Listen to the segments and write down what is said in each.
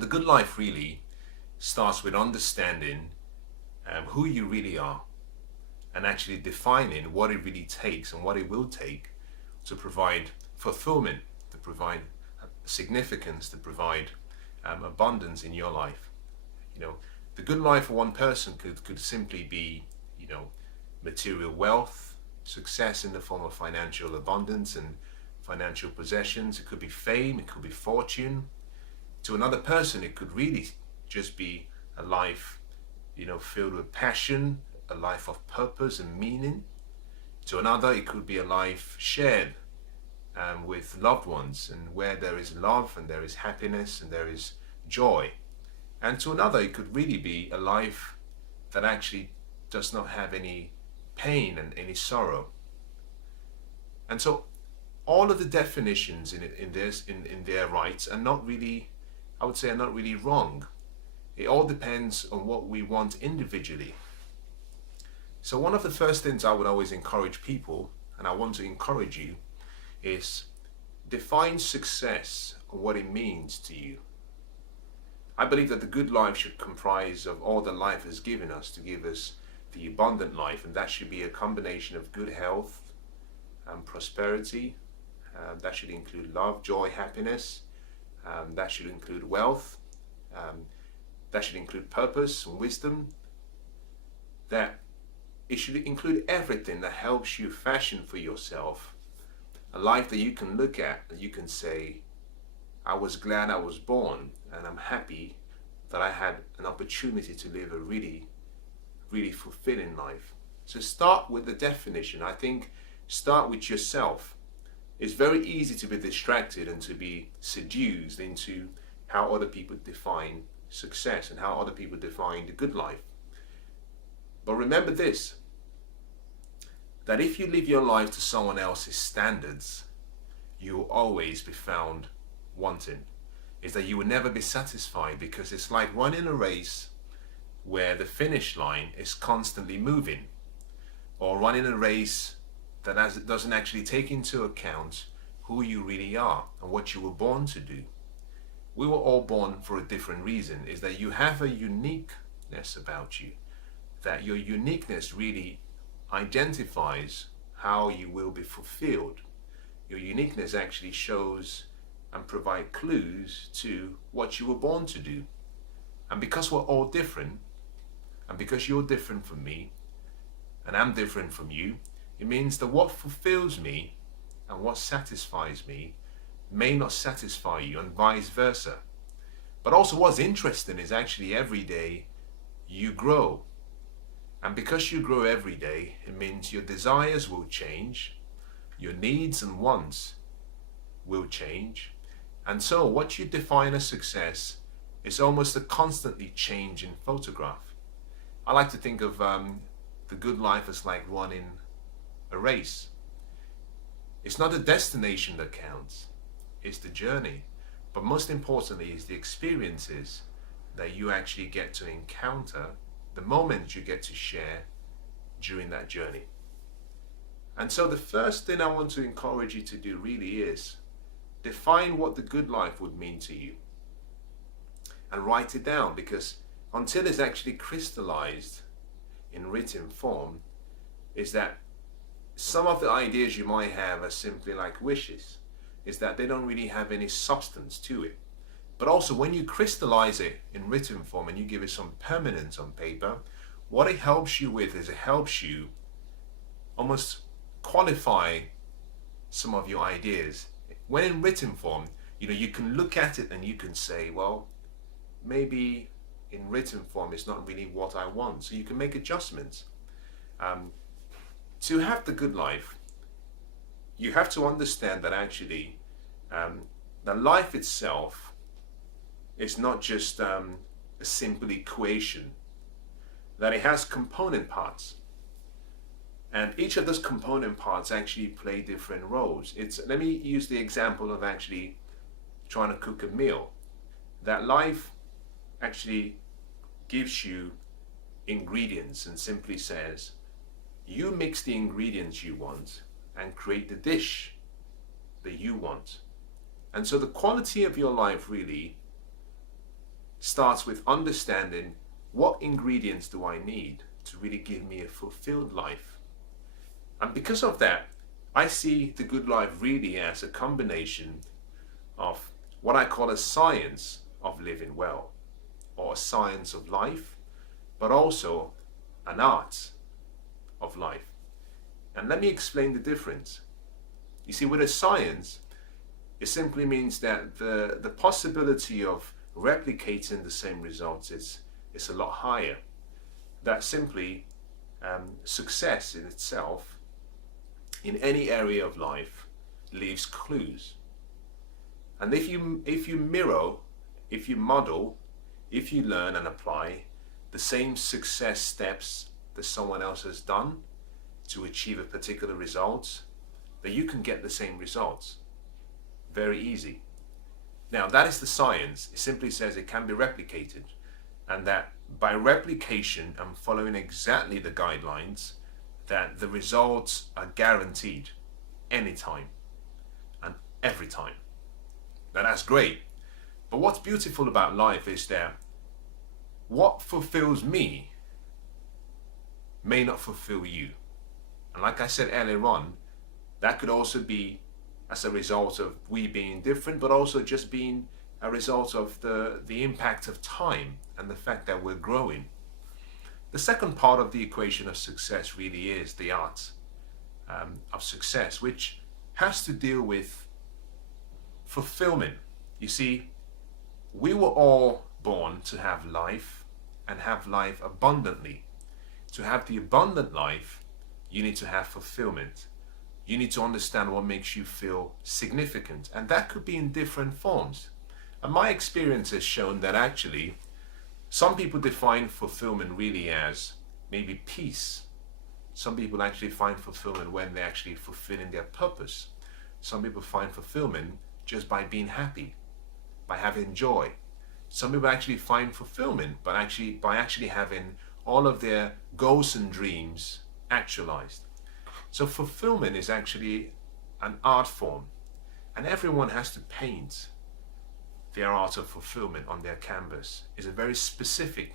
The good life really starts with understanding who you really are and actually defining what it really takes and what it will take to provide fulfillment, to provide significance, to provide abundance in your life. You know, the good life for one person could simply be, material wealth, success in the form of financial abundance and financial possessions. It could be fame, it could be fortune. To another person, it could really just be a life, filled with passion, a life of purpose and meaning. To another, it could be a life shared with loved ones, and where there is love and there is happiness and there is joy. And to another, it could really be a life that actually does not have any pain and any sorrow. And so all of the definitions in their rights are not really, I would say, are not really wrong. It all depends on what we want individually. So one of the first things I would always encourage people, and I want to encourage you, is define success and what it means to you. I believe that the good life should comprise of all that life has given us to give us the abundant life, and that should be a combination of good health and prosperity. That should include love, joy, happiness. That should include wealth. That should include purpose and wisdom. That it should include everything that helps you fashion for yourself a life that you can look at and you can say, I was glad I was born, and I'm happy that I had an opportunity to live a really, really fulfilling life. So start with the definition. I think start with yourself. It's very easy to be distracted and to be seduced into how other people define success and how other people define the good life. But remember this, that if you live your life to someone else's standards, you will always be found wanting. Is that you will never be satisfied, because it's like running a race where the finish line is constantly moving, or running a race that doesn't actually take into account who you really are and what you were born to do. We were all born for a different reason. Is that you have a uniqueness about you, that your uniqueness really identifies how you will be fulfilled. Your uniqueness actually shows and provide clues to what you were born to do. And because we're all different, and because you're different from me, and I'm different from you, it means that what fulfills me and what satisfies me may not satisfy you, and vice versa. But also what's interesting is actually every day you grow. And because you grow every day, it means your desires will change, your needs and wants will change. And so what you define as success is almost a constantly changing photograph. I like to think of the good life as like running a race. It's not the destination that counts, it's the journey. But most importantly is the experiences that you actually get to encounter, the moments you get to share during that journey. And so the first thing I want to encourage you to do really is define what the good life would mean to you and write it down, because until it's actually crystallized in written form, is that some of the ideas you might have are simply like wishes, is that they don't really have any substance to it. But also when you crystallize it in written form and you give it some permanence on paper, what it helps you with is it helps you almost qualify some of your ideas. When in written form, you can look at it and you can say, well, maybe in written form it's not really what I want. So you can make adjustments. To have the good life, you have to understand that actually the life itself is not just a simple equation, that it has component parts. And each of those component parts actually play different roles. Let me use the example of actually trying to cook a meal. That life actually gives you ingredients and simply says, you mix the ingredients you want and create the dish that you want. And so the quality of your life really starts with understanding what ingredients do I need to really give me a fulfilled life. And because of that, I see the good life really as a combination of what I call a science of living well, or a science of life, but also an art of life. And let me explain the difference. You see, with a science, it simply means that the possibility of replicating the same results is a lot higher. That simply success in itself in any area of life leaves clues. And if you mirror, if you model, if you learn and apply the same success steps that someone else has done to achieve a particular result, then you can get the same results. Very easy. Now, that is the science. It simply says it can be replicated, and that by replication and following exactly the guidelines, that the results are guaranteed anytime and every time. Now, that's great. But what's beautiful about life is that what fulfills me may not fulfill you. And like I said earlier on, that could also be as a result of we being different, but also just being a result of the impact of time and the fact that we're growing. The second part of the equation of success really is the art of success, which has to deal with fulfillment. You see, we were all born to have life and have life abundantly. To have the abundant life, you need to have fulfillment. You need to understand what makes you feel significant, and that could be in different forms. And my experience has shown that actually some people define fulfillment really as maybe peace. Some people actually find fulfillment when they're actually fulfilling their purpose. Some people find fulfillment just by being happy, by having joy. Some people actually find fulfillment by actually having all of their goals and dreams actualized. So fulfillment is actually an art form, and everyone has to paint their art of fulfillment on their canvas. It's a very specific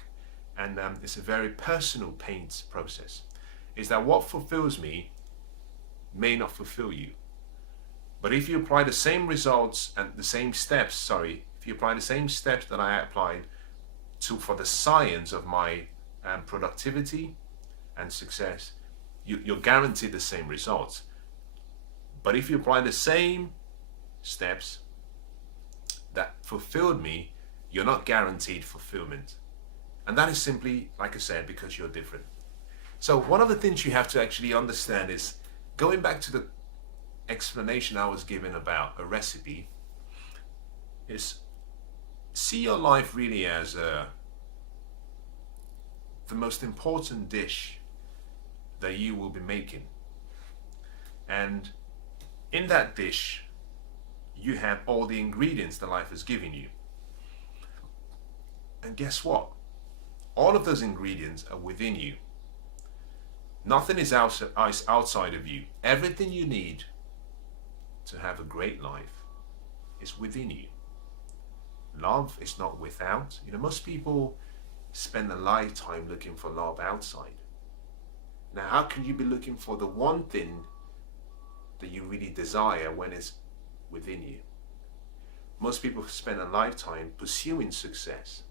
and it's a very personal paint process. Is that what fulfills me may not fulfill you. But if you apply the same results and the same steps, if you apply the same steps that I applied for the science of my productivity and success, you're guaranteed the same results. But if you apply the same steps that fulfilled me, you're not guaranteed fulfillment. And that is simply, like I said, because you're different. So one of the things you have to actually understand is, going back to the explanation I was given about a recipe, is see your life really as the most important dish that you will be making. And in that dish, you have all the ingredients that life has given you. And guess what? All of those ingredients are within you. Nothing is outside of you. Everything you need to have a great life is within you. Love is not without. Most people spend a lifetime looking for love outside. Now, how can you be looking for the one thing that you really desire when it's within you? Most people spend a lifetime pursuing success,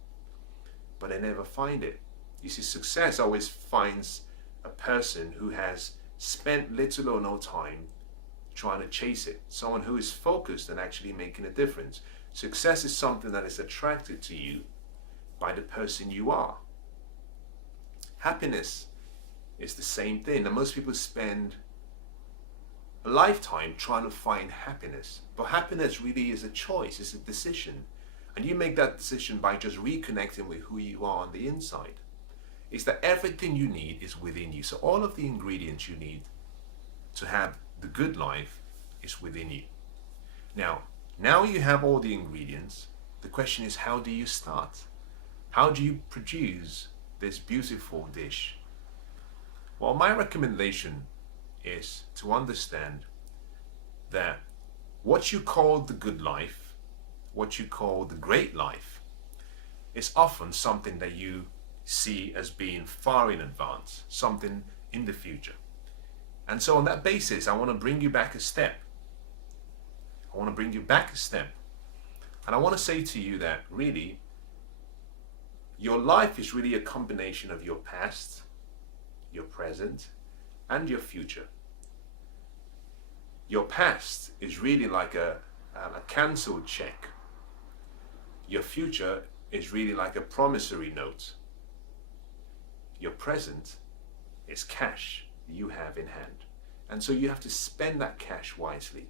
but they never find it. You see, success always finds a person who has spent little or no time trying to chase it. Someone who is focused and actually making a difference. Success is something that is attracted to you by the person you are. Happiness is the same thing. And most people spend a lifetime trying to find happiness. But happiness really is a choice, it's a decision. And you make that decision by just reconnecting with who you are on the inside. It's that everything you need is within you. So all of the ingredients you need to have the good life is within you. Now you have all the ingredients. The question is, how do you start? How do you produce this beautiful dish? Well, my recommendation is to understand that what you call the good life, what you call the great life, is often something that you see as being far in advance, something in the future. And so on that basis, I want to bring you back a step. I want to bring you back a step. And I want to say to you that really, your life is really a combination of your past, your present, and your future. Your past is really like a cancelled check. Your future is really like a promissory note. Your present is cash you have in hand. And so you have to spend that cash wisely.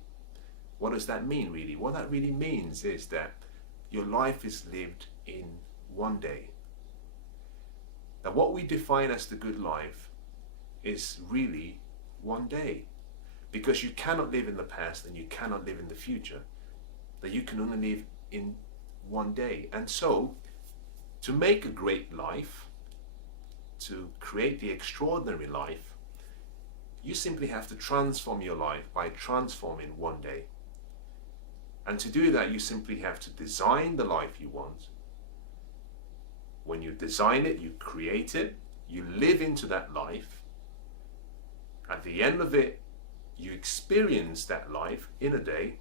What does that mean really? What that really means is that your life is lived in one day. Now what we define as the good life is really one day. Because you cannot live in the past and you cannot live in the future. That you can only live in one day. And so, to make a great life, to create the extraordinary life, you simply have to transform your life by transforming one day. And to do that, you simply have to design the life you want. When you design it, you create it, you live into that life. At the end of it, you experience that life in a day,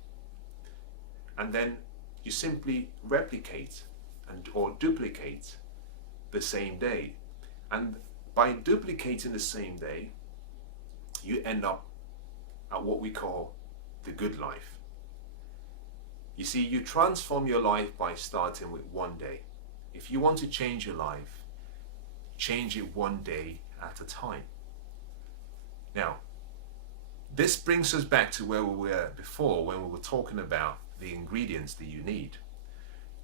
and then you simply replicate or duplicate the same day. And by duplicating the same day, you end up at what we call the good life. You see, you transform your life by starting with one day. If you want to change your life, change it one day at a time. Now, this brings us back to where we were before when we were talking about the ingredients that you need.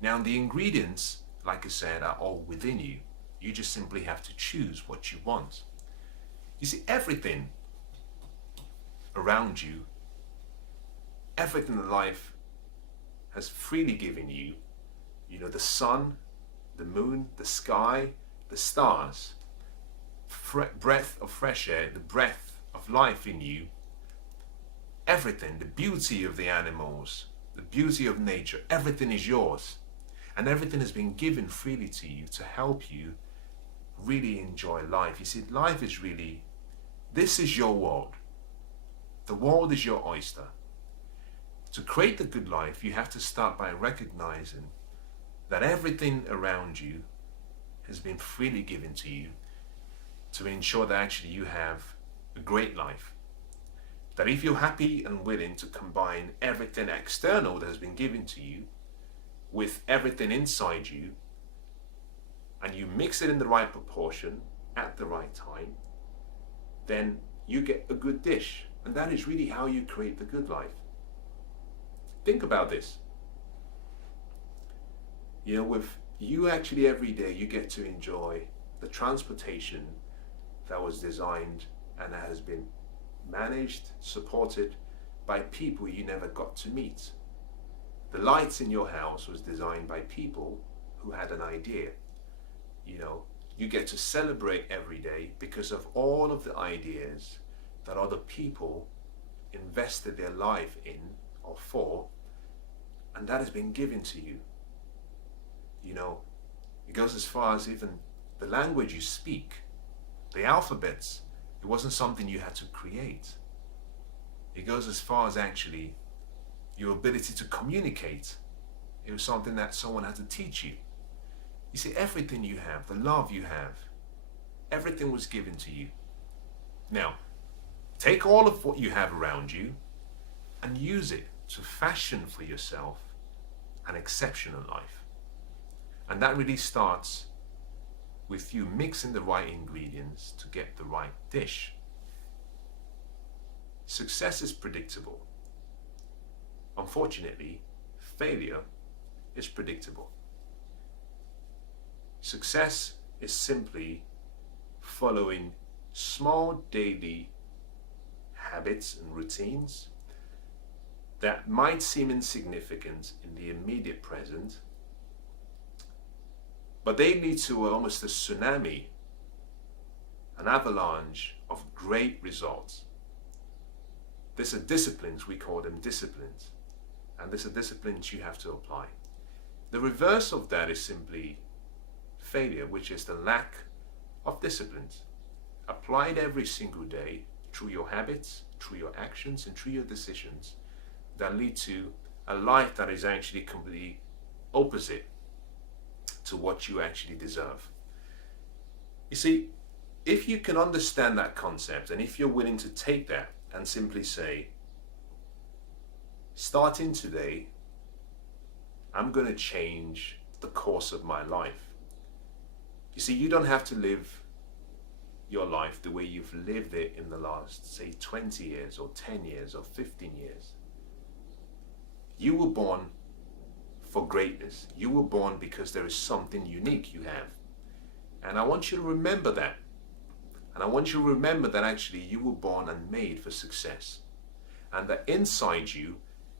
Now, the ingredients, like I said, are all within you. You just simply have to choose what you want. You see, everything around you, everything in life has freely given you, the sun, the moon, the sky, the stars, breath of fresh air, the breath of life in you, everything, the beauty of the animals, the beauty of nature, everything is yours. And everything has been given freely to you to help you really enjoy life. You see, life is really, this is your world. The world is your oyster. To create the good life, you have to start by recognizing that everything around you has been freely given to you to ensure that actually you have a great life. That if you're happy and willing to combine everything external that has been given to you with everything inside you, and you mix it in the right proportion at the right time, then you get a good dish. And that is really how you create the good life. Think about this. With you actually every day you get to enjoy the transportation that was designed and that has been managed, supported by people you never got to meet. The lights in your house was designed by people who had an idea. You get to celebrate every day because of all of the ideas that other people invested their life in or for, and that has been given to you. It goes as far as even the language you speak, the alphabets. It wasn't something you had to create. It goes as far as actually your ability to communicate. It was something that someone had to teach you. You see, everything you have, the love you have, everything was given to you. Now, take all of what you have around you and use it to fashion for yourself an exceptional life. And that really starts with you mixing the right ingredients to get the right dish. Success is predictable. Unfortunately, failure is predictable. Success is simply following small daily habits and routines that might seem insignificant in the immediate present, but they lead to almost a tsunami, an avalanche of great results. These are disciplines, we call them disciplines, and these are disciplines you have to apply. The reverse of that is simply failure, which is the lack of disciplines, applied every single day through your habits, through your actions, and through your decisions that lead to a life that is actually completely opposite to what you actually deserve. You see, if you can understand that concept, and if you're willing to take that and simply say, starting today, I'm going to change the course of my life. You see, you don't have to live your life the way you've lived it in the last, say, 20 years or 10 years or 15 years. You were born for greatness. You were born because there is something unique you have. And I want you to remember that. And I want you to remember that actually you were born and made for success. And that inside you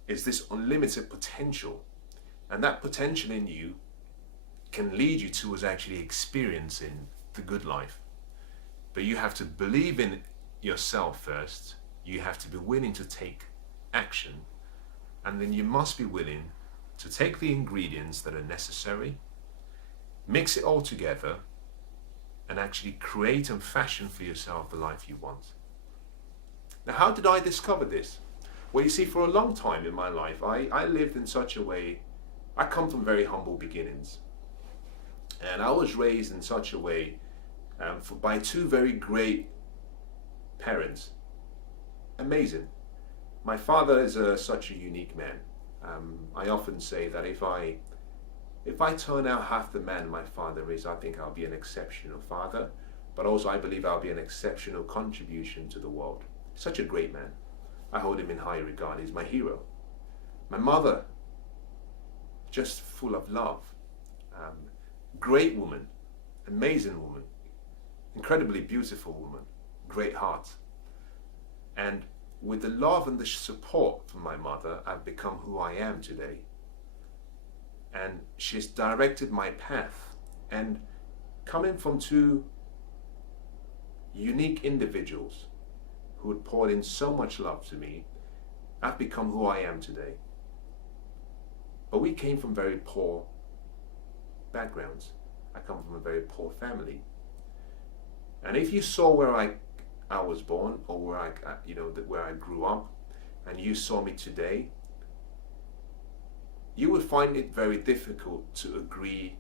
is this unlimited potential. And that potential in you can lead you towards actually experiencing the good life. But you have to believe in yourself first. You have to be willing to take action. And then you must be willing to take the ingredients that are necessary, mix it all together, and actually create and fashion for yourself the life you want. Now, how did I discover this? Well, you see, for a long time in my life, I lived in such a way. I come from very humble beginnings. And I was raised in such a way by two very great parents. Amazing. My father is such a unique man. I often say that if I turn out half the man my father is, I think I'll be an exceptional father, but also I believe I'll be an exceptional contribution to the world. Such a great man. I hold him in high regard. He's my hero. My mother, just full of love. Great woman, amazing woman, incredibly beautiful woman, great heart. And with the love and the support from my mother, I've become who I am today. And she's directed my path. And coming from two unique individuals who had poured in so much love to me, I've become who I am today. But we came from very poor backgrounds. I come from a very poor family. And if you saw where I was born, or where I grew up, and you saw me today, you would find it very difficult to agree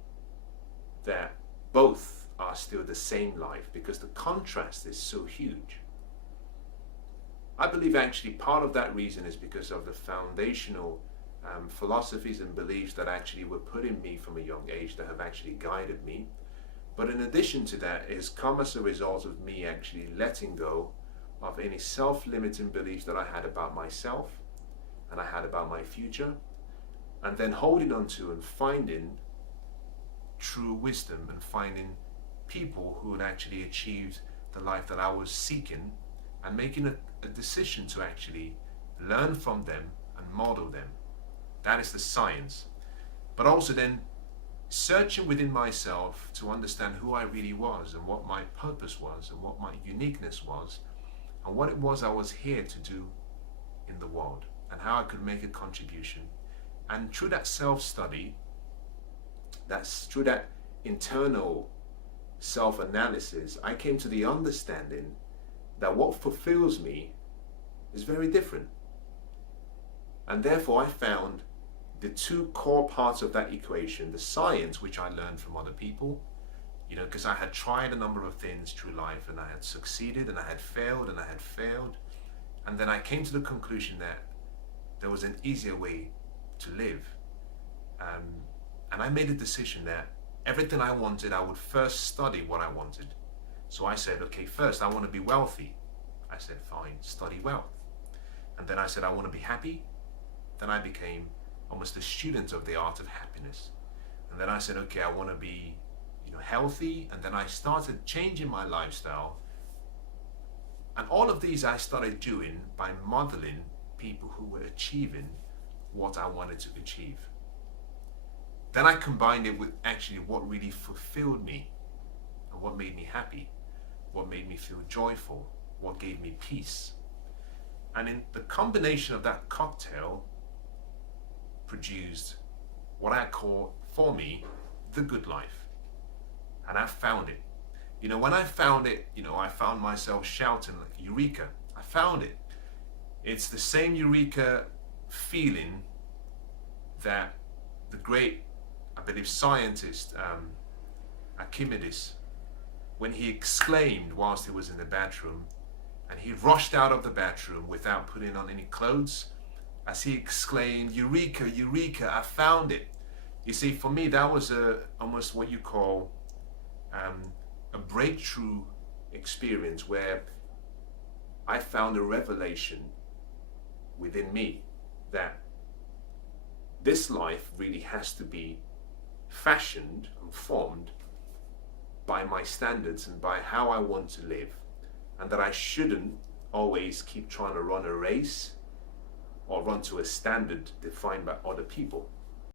that both are still the same life, because the contrast is so huge. I believe actually part of that reason is because of the foundational philosophies and beliefs that actually were put in me from a young age that have actually guided me. But in addition to that, it has come as a result of me actually letting go of any self-limiting beliefs that I had about myself and I had about my future, and then holding on to and finding true wisdom and finding people who had actually achieved the life that I was seeking, and making a decision to actually learn from them and model them. That is the science. But also then searching within myself to understand who I really was and what my purpose was and what my uniqueness was and what it was I was here to do in the world and how I could make a contribution. And through that self-study, through that internal self-analysis, I came to the understanding that what fulfills me is very different. And therefore I found the two core parts of that equation, the science, which I learned from other people, because I had tried a number of things through life and I had succeeded and I had failed and I had failed. And then I came to the conclusion that there was an easier way to live. And I made a decision that everything I wanted, I would first study what I wanted. So I said, okay, first I want to be wealthy. I said, fine, study wealth. And then I said, I want to be happy. Then I became almost a student of the art of happiness. And then I said, okay, I want to be healthy. And then I started changing my lifestyle. And all of these I started doing by modeling people who were achieving what I wanted to achieve. Then I combined it with actually what really fulfilled me and what made me happy, what made me feel joyful, what gave me peace. And in the combination of that cocktail produced what I call, for me, the good life. and I found it. When I found it, I found myself shouting like, Eureka, I found it. It's the same Eureka feeling that the great, I believe, scientist Archimedes, when he exclaimed whilst he was in the bathroom, and he rushed out of the bathroom without putting on any clothes, as he exclaimed, Eureka, Eureka, I found it. You see, for me, that was almost what you call a breakthrough experience, where I found a revelation within me that this life really has to be fashioned and formed by my standards and by how I want to live, and that I shouldn't always keep trying to run a race or run to a standard defined by other people.